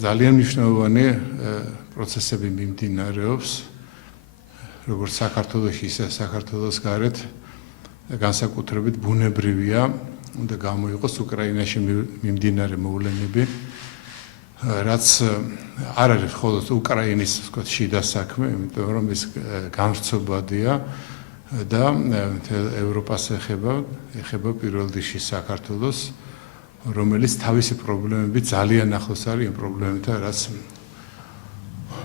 ძალიან მნიშვნელოვანი პროცესები მიმდინარეობს, როგორც საქართველოში, ისე საქართველოს გარეთ, განსაკუთრებით ბუნებრივია, უნდა გამოიყოს უკრაინაში მიმდინარე მოვლენები, რაც არ არის მხოლოდ უკრაინის შიდა საქმე, იმიტომ რომ ეს განვრცობადია და ევროპას ეხება პირველ რიგში საქართველოს, რომელიც თავისი პრობლემები ძალიან ახლოს არის იმ პრობლემებთან, რაც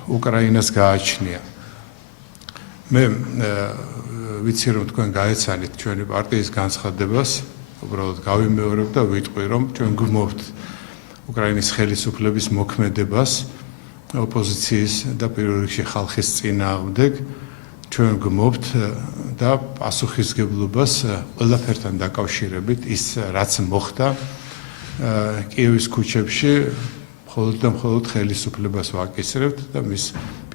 უკრაინას გააჩნია. მე ვიცი რომ თქვენ გაეცანით ჩვენი პარტიის განცხადებას, უბრალოდ გავიმეორებ და ვიტყვი რომ ჩვენ გვმოვთ უკრაინის ხელისუფლების მოქმედებას ოპოზიციის და პირველ რიგში ხალხის წინააღმდეგ, ჩვენ გვმოვთ და პასუხისგებლობას ყველაფერთან დაკავშირებით ის რაც მოხდა კიევის ქუჩებში მხოლოდ და მხოლოდ ხელისუფლებას ვაკისრებთ და მის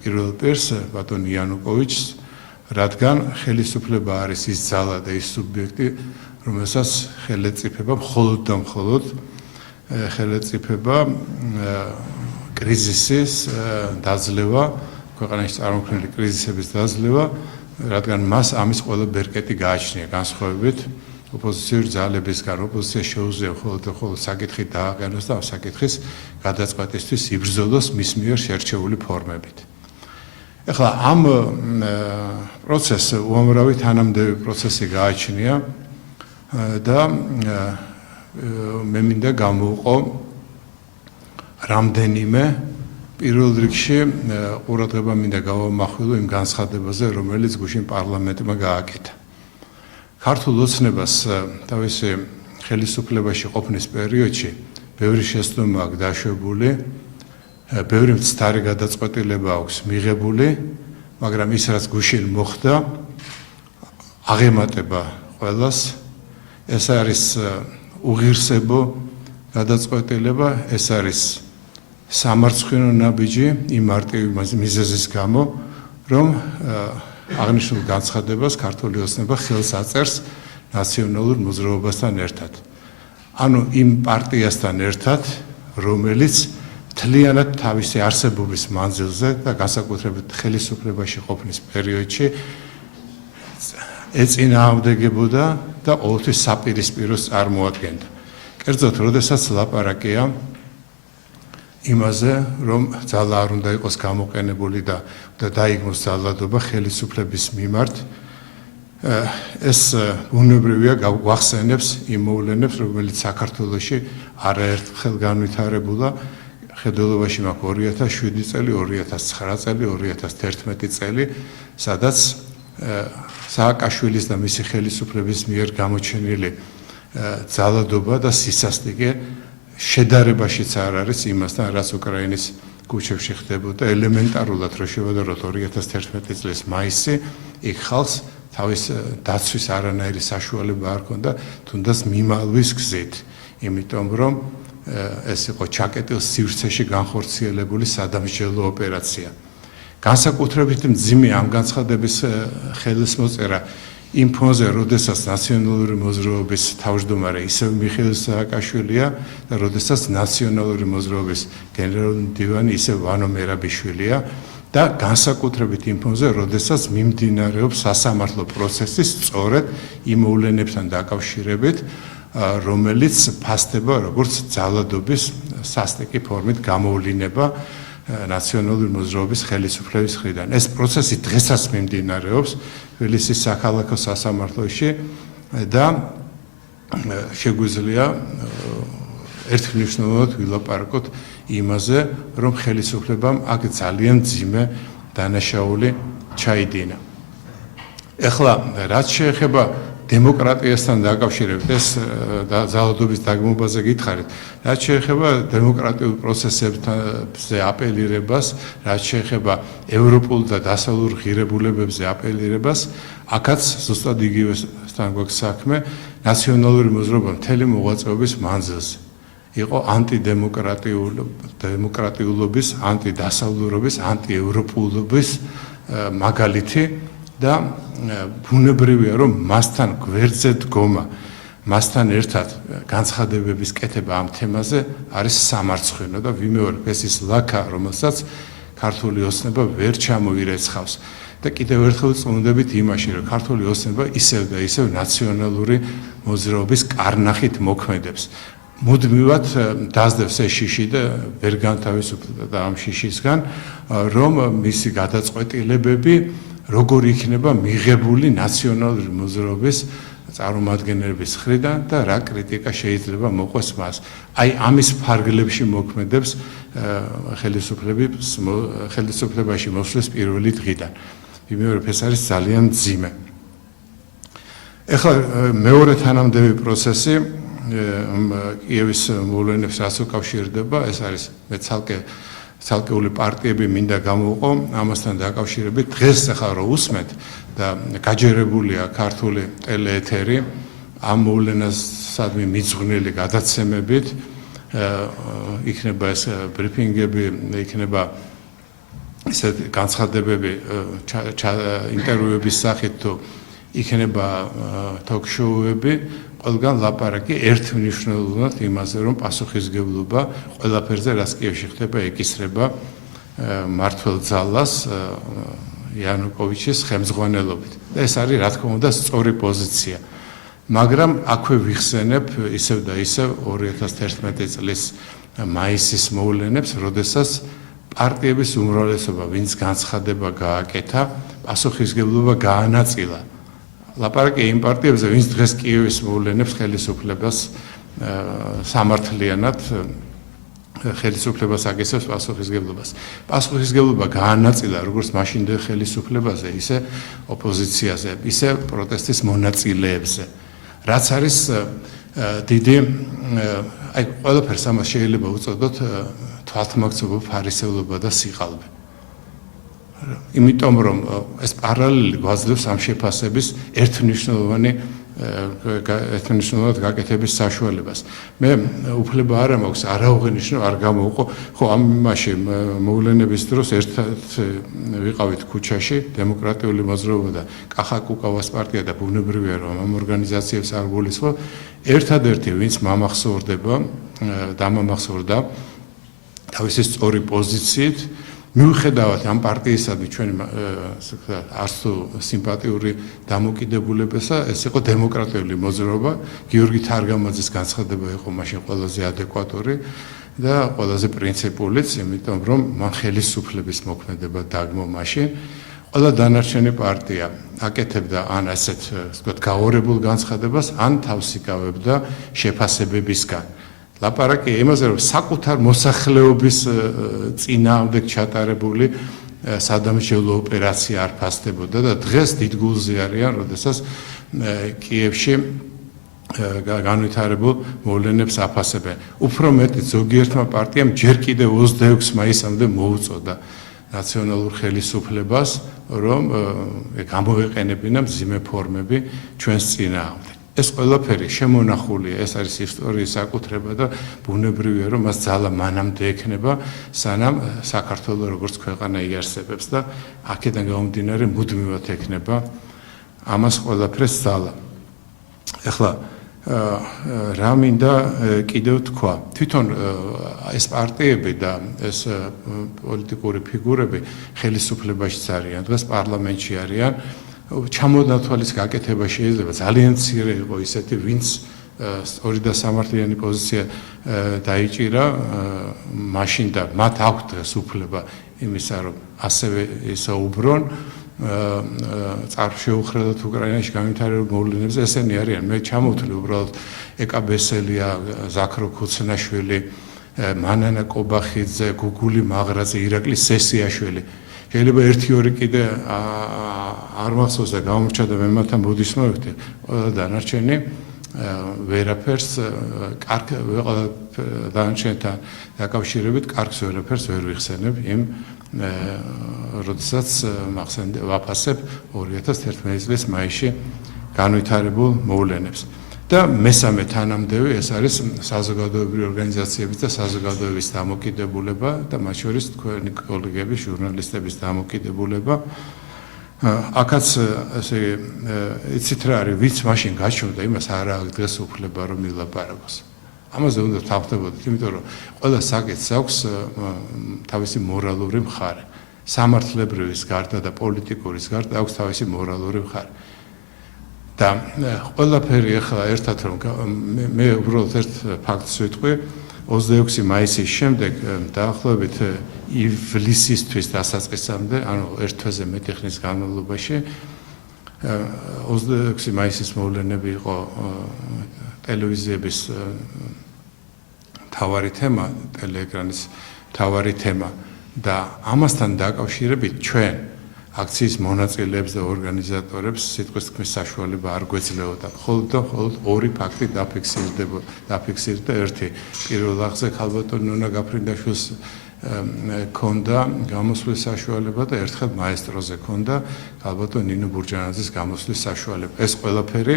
პირველ პირს ბატონ იანუკოვიჩს, რადგან ხელისუფლება არის ის ძალა და ის სუბიექტი, რომელსაც ხელეწიფება მხოლოდ და მხოლოდ ხელეწიფება კრიზისის დაძლევა, ქვეყანაში წარმოქმნილი კრიზისების დაძლევა, რადგან მას ამის ყველა ბერკეტი გააჩნია განსხვავებით ოპოზიციური ძალებისგან. ოპოზიცია შეუძლია მხოლოდ საკითხი დააყენოს და ამ საკითხის გადაწყვეტისთვის იბრძოლოს მის მიერ შერჩეული ფორმებით. ეხლა ამ პროცესს უამრავი თანამდები პროცესი გააჩნია და მე მინდა გამოვყო რამდენიმე პირველ რიგში ყურადღება მინდა გავამახვილო იმ განცხადებაზე, რომელიც გუშინ პარლამენტმა გააკეთა. ქართულ ოცნებას თავისი ხელისუფლებაში ყოფნის პერიოდში ბევრი შეცდომა აქვს დაშვებული, ბევრი მცდარი გადაწყვეტილება აქვს მიღებული, მაგრამ ის რაც გუშინ მოხდა აღემატება ყველას. ეს არის უღირსებო გადაწყვეტილება, ეს არის სამარცხვინო ნაბიჯი იმ მარტივი მიზეზის გამო, რომ აღნიშნულ განცხადებას ქართული ოცნება ხელს აწერს ნაციონალურ მოძრაობასთან ერთად. ანუ იმ პარტიასთან ერთად, რომელიც მთლიანად თავისი არსებობის მანძილზე და განსაკუთრებით ხელისუფლებაში ყოფნის პერიოდში ეწინააღმდეგებოდა და ყოველთვის საპირისპიროს წარმოადგენდა. კერძოდ, როდესაც ლაპარაკია იმაზე, რომ ძალა არ უნდა იყოს გამოყენებული და დაიგმოს ძალადობა ხელისუფლების მიმართ, ეს ბუნებრივია გვახსენებს იმ მოვლენებს, რომელიც საქართველოში არაერთხელ განვითარებულა. ხედველობაში მაქვს 2007 წელი, 2009 წელი, 2011 წელი, სადაც სააკაშვილის და მისი ხელისუფლების მიერ გამოჩენილი ძალადობა და სისასტიკე შედარებაშიც არ არის იმასთან, რაც უკრაინის ქუჩებში ხდებოდა. ელემენტარულად რო შევადაროთ 2011 წლის მაისი, იქ ხალხს თავის დაცვის არანაირი საშუალება არ ჰქონდა, თუნდაც მიმალვის გზით, იმიტომ რომ ეს იყო ჩაკეტილ სივრცეში განხორციელებული სადამსჯელო ოპერაცია. განსაკუთრებით მძიმე ამ განცხადების ხელისმოწერა იმ ფონზე, როდესაც ნაციონალური მოძრაობის თავმჯდომარე ისევ მიხეილ სააკაშვილია და როდესაც ნაციონალური მოძრაობის გენერალური მდივანი ისევ ვანო მერაბიშვილია და განსაკუთრებით იმ ფონზე, როდესაც მიმდინარეობს სასამართლო პროცესი სწორედ იმ მოვლენებთან დაკავშირებით, რომელიც ფასდება როგორც ძალადობის სასტიკი ფორმით გამოვლინება ნაციონალური მოძრაობის ხელისუფლების მხრიდან. ეს პროცესი დღესაც მიმდინარეობს თბილისის საქალაქო სასამართლოში და შეგვიძლია ერთმნიშვნელოვნად ვილაპარაკოთ იმაზე, რომ ხელისუფლებამ აქ ძალიან მძიმე დანაშაული ჩაიდინა. ეხლა რაც შეეხება დემოკრატიასთან დაკავშირებით, ეს ძალადობის დაგმობაზე გითხარით, რაც შეეხება დემოკრატიულ პროცესებზე აპელირებას, რაც შეეხება ევროპულ და დასავლურ ღირებულებებზე აპელირებას, აქაც ზუსტად იგივესთან გვაქვს საქმე, ნაციონალური მოძრაობა მთელი მოღვაწეობის მანძილზე იყო ანტიდემოკრატიულობის, ანტიდასავლურობის, ანტიევროპულობის მაგალითი და ბუნებრივია, რომ მასთან გვერდზე დგომა მასთან ერთად განცხადებების კეთება ამ თემაზე არის სამარცხვინო და ვიმეორებ ეს ის ლაქა, რომელსაც ქართული ოცნება ვერ ჩამოირეცხავს. და კიდევ ერთხელ წუნდებით იმაში, რომ ქართული ოცნება ისევ და ისევ ნაციონალური მოძრაობის კარნახით მოქმედებს. მუდმივად დაძდევს ეს შიში და ვერ განთავისუფლდება ამ შიშისგან, რომ მისი გადაწყვეტილებები როგორ იქნება მიღებული ნაციონალური მოძრაობის წარმომადგენლების მხრიდან და რა კრიტიკა შეიძლება მოყვეს მას. აი ამის ფარგლებში მოქმედებს ხელისუფლებაში მოსვლის პირველი დღიდან. ვიმეორებ ეს არის ძალიან მძიმე. ეხლა მეორე თანამდები პროცესი კიევის მოვლენებს რაც უკავშირდება, ეს არის მე ცალკეული პარტიები მინდა გამოვყო ამასთან დაკავშირებით. დღეს ახლა რო უსმენთ და გაჯერებულია ქართული ტელეეთერი ამ მოვლენასადმი მიძღვნილი გადაცემებით, იქნება ეს ბრიფინგები, იქნება ესე განცხადებები ინტერვიუების სახით თუ იქნება ток-შოუები, ყველგან ლაპარაკი ერთმნიშვნელოვნად იმაზე, რომ პასუხისგებლობა ყველაფერზე, რაც კიევში ხდება, ეკისრება მმართველ ძალას იანუკოვიჩის ხელმძღვანელობით. და ეს არის რა თქმა უნდა სწორი პოზიცია. მაგრამ აქვე ვიხსენებ ისევ და ისევ 2011 წლის მაისის მოვლენებს, როდესაც პარტიების უმრავლესობა, ვინც განცხადება გააკეთა, პასუხისგებლობა გაანაწილა. ლაპარაკი იმ პარტიებზე, ვინც დღეს კიევის მოვლენებს ხელისუფლებას სამართლიანად ხელისუფლებას აკისრებს პასუხისგებლობას. პასუხისგებლობა გაანაწილა როგორც მაშინდელ ხელისუფლებაზე, ისე ოპოზიციაზე, ისე პროტესტის მონაწილეებზე. რაც არის დიდი აი ყველაფერს ამას შეიძლება უწოდოთ თვალთმოქცევა, ფარისევლობა და სიყალბე. იმიტომ რომ ეს პარალელი გვაძლევს ამ შეფასების ერთმნიშვნელოვნად გაკეთების საშუალებას. მე უფლება არ მაქვს არაუღენიშნო არ გამოვყო, ხო ამ იმაში მოვლენების დროს ერთად ვიყავით ქუჩაში, დემოკრატიული მოძრაობა და კახაკუკავას პარტია და ბუნებრივია რომ ამ ორგანიზაციებს არ გულისხმობ, ერთადერთი ვინც დამამახსოვრდა თავისი სწორი პოზიციით, მიუხედავად ამ პარტიისადმი ჩვენი არც თუ სიმპათიური დამოკიდებულებისა, ეს იყო დემოკრატიული მოძრაობა, გიორგი თარგამაძის განცხადება იყო მაშინ ყველაზე ადეკვატური და ყველაზე პრინციპულიც, იმიტომ რომ მან ხელისუფლების მოქმედება დაგმო მაშინ. ყველა დანარჩენი პარტია აკეთებდა ან ასეთ ვთქვათ გაორებულ განცხადებას, ან თავს იკავებდა შეფასებებისგან. ლაპარაკი იმაზე, რომ საკუთარ მოსახლეობის წინააღმდეგ ჩატარებული სადამსჯელო ოპერაცია არ ფასდებოდა და დღეს დიდ გულზე არიან, როდესაც კიევში განვითარებულ მოვლენებს აფასებენ. უფრო მეტიც ზოგიერთმა პარტიამ ჯერ კიდევ 26 მაისამდე მოუწოდა ნაციონალურ ხელისუფლებას, რომ გამოეყენებინა მძიმე ფორმები ჩვენს წინააღმდეგ. ეს ყველაფერი შემონახულია, ეს არის ისტორიის საკუთრება და ბუნებრივია, რომ მას ძალა მანამდე ექნება, სანამ საქართველოს როგორც ქვეყანა იარსებებს და აქედან გამომდინარე მუდმივად ექნება ამას ყველაფერს ძალა. ეხლა რა მინდა კიდევ თქვა, თვითონ ეს პარტიები და ეს პოლიტიკური ფიგურები ხელისუფლებაშიც არიან, დღეს პარლამენტში არიან. ჩამონათვალის გაკეთება შეიძლება ძალიან მცირე იყო ისეთი, ვინც სწორი და სამართლიანი პოზიცია დაიჭირა, მაშინ და მათ აქვთ დღეს უფლება იმისა, რომ ასევე ისაუბრონ წარშეუხრელად უკრაინაში განვითარებულ მოვლენებზე. ესენი არიან, მე ჩამოვთვლი უბრალოდ ეკა ბესელია, ზაქრო ქუცნაშვილი, მანანა კობახიძე, გუგული მაღრაძე, ირაკლი სესიაშვილი. შეიძლება 1-2 კიდე არ მახსოვს და გამორჩა და მე მათთან ბუდის მოვიხდი. ყველა დანარჩენი ვერაფერს კარგ დანარჩენთან დაკავშირებით კარგს ვერაფერს ვერ ვიხსენებ იმ როდესაც ვაფასებ 2011 წლის მაისში განვითარებულ მოვლენებს. და მესამე თანამდები ეს არის საზოგადოებრივი ორგანიზაციების და საზოგადოების დამოკიდებულება და მათ შორის თქვენი კოლეგების, ჟურნალისტების დამოკიდებულება. აქაც ესე იცით რა არის, ვიც მაშინ გაჩნდა იმას არა დღეს უფლება რომ მილაპარაკოს. ამაზე უნდა თავხდებოდეთ, იმიტომ რომ ყველა საკითხს აქვს თავისი მორალური მხარე. სამართლებრივის გარდა და პოლიტიკურის გარდა აქვს თავისი მორალური მხარე. და ყველაფერი ახლა ერთად რომ მე უბრალოდ ერთ ფაქტს ვიტყვი 26 მაისის შემდეგ დაახლოებით ივლისისთვის დასაწყისამდე, ანუ ერთ თვეზე მეტი ხნის განმავლობაში 26 მაისის მოვლენები იყო ტელევიზიების მთავარი თემა, ტელეეკრანის მთავარი თემა და ამასთან დაკავშირებით ჩვენ აქციის მონაწილეებს და ორგანიზატორებს სიტყვის თქმის საშუალება არ გვეძლეოდა. მხოლოდ ორი ფაქტი დაფიქსირდა. ერთი პირველ აღზე ქალბატონ ნონა გაფრინდაშვილს ქონდა გამოსვლის საშუალება და ერთხელ მაესტროზე ქონდა ქალბატონ ნინო ბურჯანაძის გამოსვლის საშუალება. ეს ყველაფერი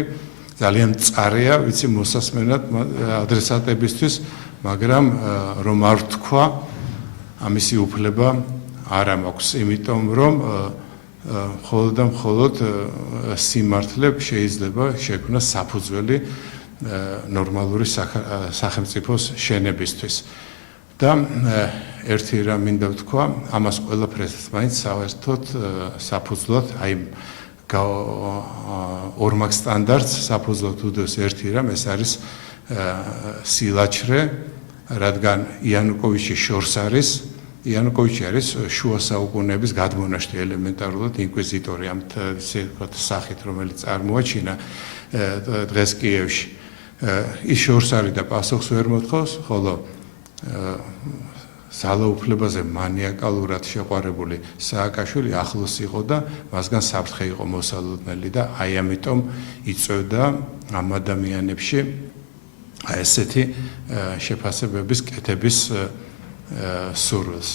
ძალიან მწარეა, ვიცი მოსასმენად ადრესატებისთვის, მაგრამ რომ არ თქვა, ამისი უფლება არ მაქვს, იმიტომ რომ მხოლოდ სიმართლე შეიძლება შექმნას საფუძველი ნორმალური სახელმწიფოს შენებისთვის. და ერთი რამ მინდა ვთქვა, ამას ყველაფერს მაინც საერთოდ საფუძვლად, აი ორმაგ სტანდარტს საფუძვლად უდევს ერთი რამ, ეს არის სილაჩრე, რადგან იანუკოვიჩი შორს არის. იანუკოვიჩი არის შუა საუკუნეების გადმონაშთი ელემენტარულად ინკვიზიტორი ამ სახით, რომელიც წარმოაჩინა დღეს კიევში. ის შორს არის და პასუხს ვერ მოთხოვს, ხოლო ძალაუფლებაზე მანიაკალურად შეყვარებული სააკაშვილი ახლოს იყო და მასგან საფრთხე იყო მოსალოდნელი და აი ამიტომ იწევდა ამ ადამიანებში აი ესეთი შეფასებების კეთების სურვილს.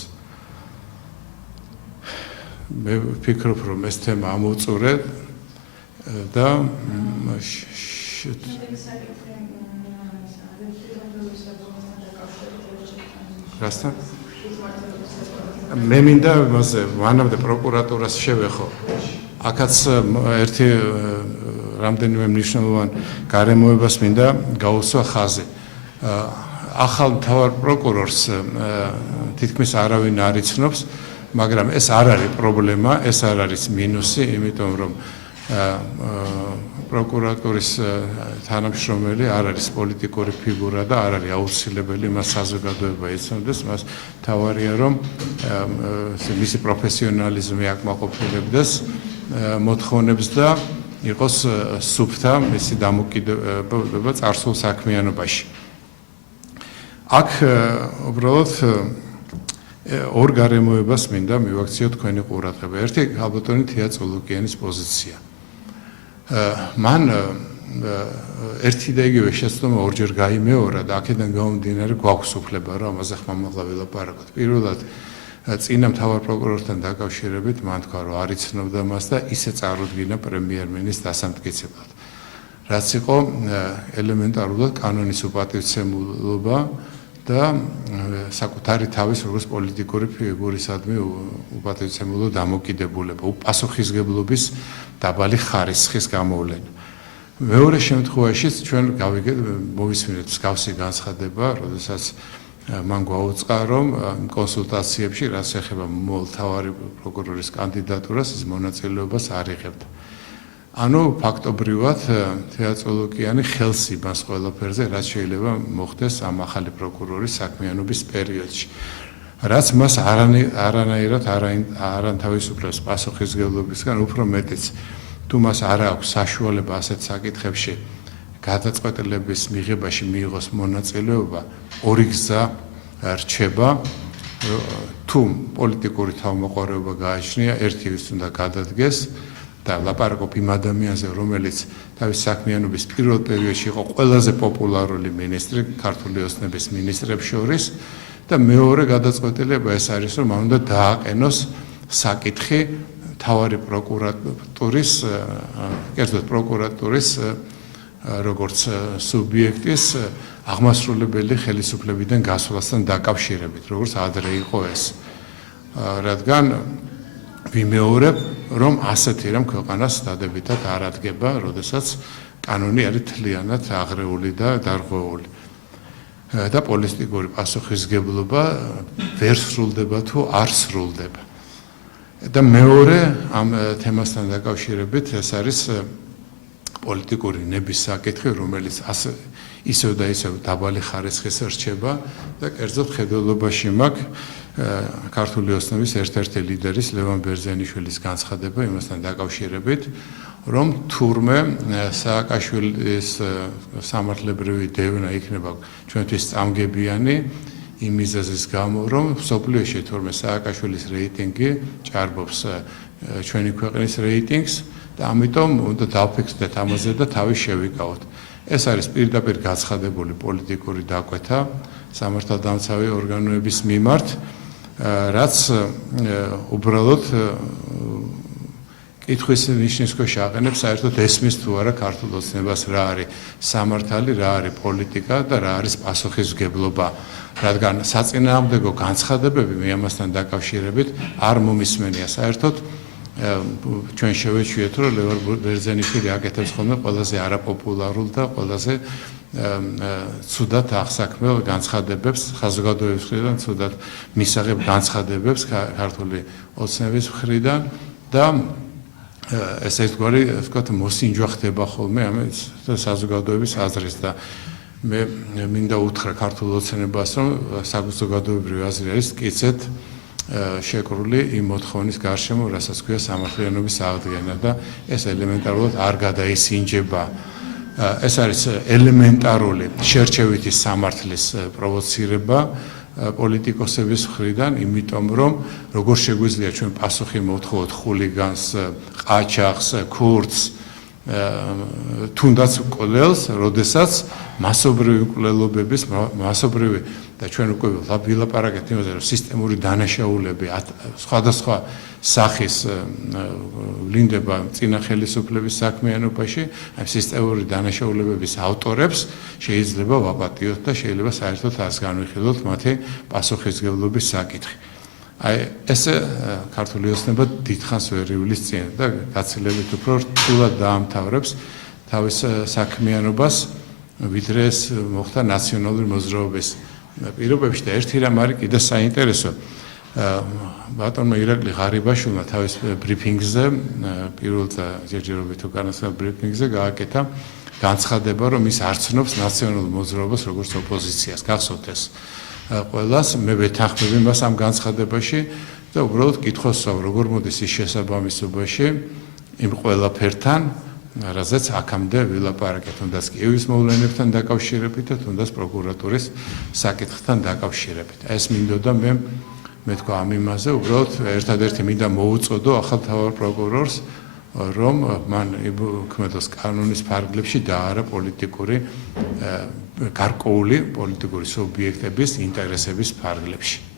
მე ვფიქრობ, რომ ეს თემა ამოვწურე და რასთან? მე მინდა მასე მანამდე პროკურატურას შევეხო. აქაც ერთი რამდენიმე მნიშვნელოვან გარემოებას მინდა გაუსვა ხაზი. ახალ მთავარ პროკურორს თითქმის არავინ არ იცნობს, მაგრამ ეს არ არის პრობლემა, ეს არ არის მინუსი, იმიტომ რომ პროკურატურის თანამშრომელი არ არის პოლიტიკური ფიგურა და არ არის აუცილებელი მას საზოგადოება იცნობს, მას თავარია რომ მისი პროფესიონალიზმი აკმაყოფილებდეს მოთხოვნებს და იყოს სუფთა მისი დამოკიდებულება წარსულ საქმიანობაში. აქ უბრალოდ ორ გარემოებას მინდა მივაქციო თქვენი ყურადღება. ერთი ქალბატონი თია წულუკიანის პოზიცია. მან ერთი და იგივე შეცდომა ორჯერ გაიმეორა და აქედან გამომდინარე გვაქვს უფლება რომ ამაზე ხმამაღლა ვილაპარაკოთ. პირველად წინა მთავარ პროკურორთან დაკავშირებით მან თქვა რომ არ იცნობდა მას და ისე წარუდგინა პრემიერ-მინისტრს დასამტკიცებლად. რაც იყო ელემენტარულად კანონის უპატივცემულობა და საკუთარი თავის როგორც პოლიტიკური ფიგურისადმი უპატივცემულო დამოკიდებულება, პასუხისგებლობის დაბალი ხარისხის გამოვლენა. მეორე შემთხვევაშიც ჩვენ მოვისმინეთ მსგავსი განცხადება, როდესაც მან გვაუწყა, რომ კონსულტაციებში, რაც ეხება მთავარი პროკურორის კანდიდატურას, ის მონაწილეობას არ იღებდა. ანუ ფაქტობრივად თეა წულუკიანი ხელს იბანს ყველაფერზე, რაც შეიძლება მოხდეს ამ ახალი პროკურორის საქმიანობის პერიოდში. რაც მას არანაირად არ ანთავისუფლებს პასუხისგებლობისგან, უფრო მეტიც თუ მას არ აქვს საშუალება ასეთ საკითხებში გადაწყვეტილების მიღებაში მიიღოს მონაწილეობა, ორი გზა რჩება, თუ პოლიტიკური თავმოყრება გააჩნია, ერთი ის უნდა გადადგეს და ლაპარაკობ იმ ადამიანზე, რომელიც თავის საქმიანობის პირველ პერიოდში იყო ყველაზე პოპულარული მინისტრი ქართული ოცნების მინისტრებს შორის და მეორე გადაწყვეტილება ეს არის, რომ უნდა დააყენოს საკითხი მთავარი პროკურატურის, კერძოდ პროკურატურის როგორც სუბიექტის აღმასრულებელი ხელისუფლებიდან გასვლასთან დაკავშირებით, როგორც ადრე იყო ეს. რადგან ვიმეორებ, რომ ასეთი რამ ქვეყანას დადებითად არ ადგება, როდესაც კანონი არის თლიანად აღრეული და დარღვეული. და პოლიტიკური პასუხისგებლობა ვერ სრულდება თუ არ სრულდება. და მეორე ამ თემასთან დაკავშირებით ეს არის პოლიტიკური ნების საკითხი, რომელიც ისევ და ისევ დაბალი ხარისხის რჩება და კერძოდ ხედველობაში მაქვს ქართული ოცნების ერთ-ერთი ლიდერის ლევან ბერძენიშვილის განცხადება იმასთან დაკავშირებით, რომ თურმე სააკაშვილის სამართლებრივი დევნა იქნება ჩვენთვის წამგებიანი იმ მიზეზის გამო, რომ მსოფლიოში თურმე სააკაშვილის რეიტინგი ჭარბობს ჩვენი ქვეყნის რეიტინგს და ამიტომ უნდა დავფიქსდეთ ამაზე და თავი შევიკავოთ. ეს არის პირდაპირ გაცხადებული პოლიტიკური დაკვეთა სამართალდამცავი ორგანოების მიმართ, რაც უბრალოდ კითხვის ნიშნის ქვეშ აყენებს საერთოდ ესმის თუ არა ქართულ ოცნებას რა არის სამართალი, რა არის პოლიტიკა და რა არის პასუხისმგებლობა. რადგან საწინააღმდეგო განცხადებები მე ამასთან დაკავშირებით არ მომისმენია საერთოდ ჩვენ შევეჩვიეთ, რომ ლევან ბერძენიშვილი აკეთებს ხოლმე ყველაზე არაპოპულარულ და ყველაზე ცუდად აღსაქმელ განცხადებებს, საზოგადოების მხრიდან ცუდად მისაღებ განცხადებებს ქართული ოცნების მხრიდან და ეს ერთგვარი, ვთქვათ, მოსინჯვა ხდება ხოლმე ამ საზოგადოების აზრის და მე მინდა უთხრა ქართულ ოცნებას, რომ საზოგადოებრივი აზრი არის კიცეთ შეკრული იმ მოთხოვნის გარშემო, რასაც ქვია სამართლიანობის აღდგენა და ეს ელემენტარულად არ გადაისინჯება. ეს არის ელემენტარული შერჩევითი სამართლის პროვოცირება პოლიტიკოსების მხრიდან, იმიტომ რომ როგორ შეგვიძლია ჩვენ პასუხი მოვთხოვოთ ხულიგანს, ყაჩაღს, ქურდს, თუნდაც მკვლელს, როდესაც მასობრივი მკვლელობების, მასობრივი და ჩვენ უკვე ვილაპარაკეთ იმაზე, რომ სისტემური დანაშაულები სხვადასხვა სახის ვლინდება წინა ხელისუფლების საქმიანობაში, ამ სისტემური დანაშაულებების ავტორებს შეიძლება ვაპატიოთ და შეიძლება საერთოდ არც განვიხილოთ მათი პასუხისმგებლობის საკითხი. ესე ქართული ოცნება დიდხანს ვერ ივლის წინ და გაცილებით უფრო რთულად დაამთავრებს თავის საქმიანობას, ვიდრე ეს მოხდა ნაციონალური მოძრაობის პირობებში და ერთი რამ არის კიდე საინტერესო. ბატონმა ირაკლი ღარიბაშვილმა თავის ბრიფინგზე, პირველ და ჯერჯერობით უკანასკნელ ბრიფინგზე გააკეთა განცხადება, რომ ის არ ცნობს ნაციონალურ მოძრაობას როგორც ოპოზიციას. გახსოვთ ეს ყველას, მე ვეთანხმები მას ამ განცხადებაში და უბრალოდ კითხავს, როგორ მოდის ის შესაბამისობაში იმ ყველაფერთან, რაზეც აქამდე ვილაპარაკეთ, თუნდაც კიევის მოვლენებთან დაკავშირებით და თუნდაც პროკურატურის საკითხთან დაკავშირებით. ეს მინდოდა მე თქვა ამ იმაზე, უბრალოდ ერთადერთი მინდა მოუწოდო ახალ თავარ პროკურორს, რომ მან ქმედოს კანონის ფარგლებში დაარა პოლიტიკური გარკვეული პოლიტიკური სუბიექტების ინტერესების ფარგლებში.